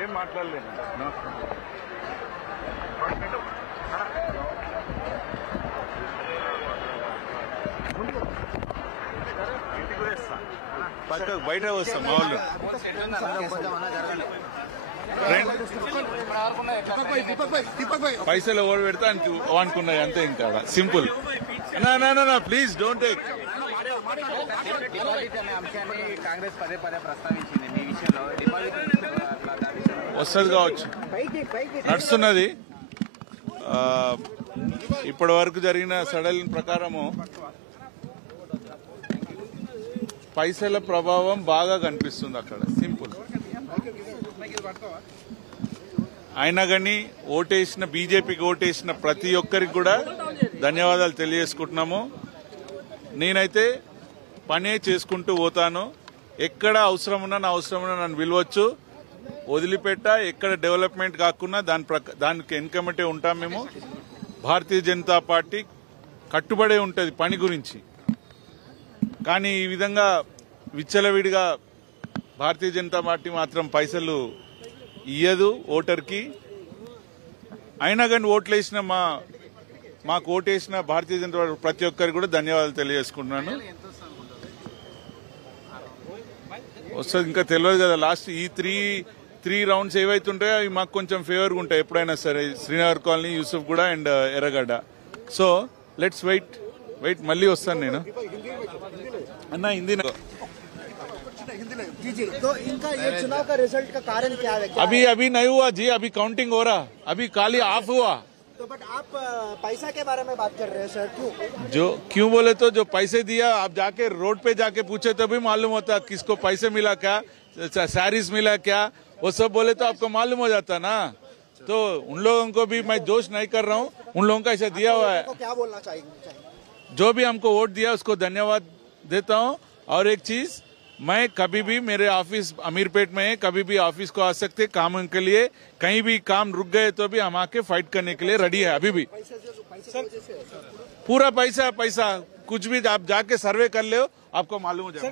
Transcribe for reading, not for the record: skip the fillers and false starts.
ఏం మాట్లాడలేదు. పక్కకు బయట వస్తాం మా వాళ్ళు. పైసలు ఓడి పెడతా అనుకున్నాయి అంతే. ఇంకా సింపుల్. Please don't take. వస్తుంది కావచ్చు, నడుస్తున్నది. ఇప్పటి వరకు జరిగిన సడలిన ప్రకారము పైసల ప్రభావం బాగా కనిపిస్తుంది అక్కడ. సింపుల్. అయినా కానీ ఓటేసిన, బీజేపీకి ఓటేసిన ప్రతి ఒక్కరికి కూడా ధన్యవాదాలు తెలియజేసుకుంటున్నాము. నేనైతే పనే చేసుకుంటూ పోతాను. ఎక్కడ అవసరం ఉన్నా, నా అవసరం ఉన్నా నన్ను పిలవచ్చు, వదిలిపెట్ట. ఎక్కడ డెవలప్మెంట్ కాకుండా దానికి వెనుకమటే ఉంటాం మేము. భారతీయ జనతా పార్టీ కట్టుబడే ఉంటుంది పని గురించి. కానీ ఈ విధంగా విచ్చలవిడిగా భారతీయ జనతా పార్టీ మాత్రం పైసలు ఇయ్యదు ఓటర్కి. అయినా కానీ ఓట్లేసిన మాకు ఓటేసిన భారతీయ జనతా పార్టీ ప్రతి ఒక్కరికి కూడా ధన్యవాదాలు తెలియజేసుకుంటున్నాను. వస్తుంది ఇంకా తెలియదు కదా. లాస్ట్ ఈ త్రీ రౌండ్స్ ఏవైతుంటాయో అవి మాకు కొంచెం ఫేవర్గా ఉంటాయి ఎప్పుడైనా సరే. శ్రీనగర్ కాలనీ, యూసుఫ్ గూడ and Erragadda. So let's wait. మళ్ళీ వస్తాను నేను అన్నా. హిందీ तो इनका ये चुनाव का रिजल्ट का कारण क्या है? अभी नहीं हुआ जी, अभी काउंटिंग हो रहा, अभी खाली ऑफ हुआ. तो बट आप पैसा के बारे में बात कर रहे हैं सर, क्यों बोले तो जो पैसे दिया, आप जाके रोड पे जाके पूछे तो भी मालूम होता किसको पैसे मिला, क्या सैरीज मिला, क्या वो सब बोले तो आपको मालूम हो जाता ना. तो उन लोगों को भी मैं दोष नहीं कर रहा हूँ, उन लोगों का ऐसा दिया हुआ है. क्या बोलना चाहिए? जो भी हमको वोट दिया उसको धन्यवाद देता हूँ. और एक चीज, मैं कभी भी, मेरे ऑफिस अमीरपेट में है, कभी भी ऑफिस को आ सकते काम के लिए. कहीं भी काम रुक गए तो भी हम आके फाइट करने के लिए रेडी है अभी भी. पूरा पैसा कुछ भी आप जाके सर्वे कर ले, आपको मालूम हो जाएगा.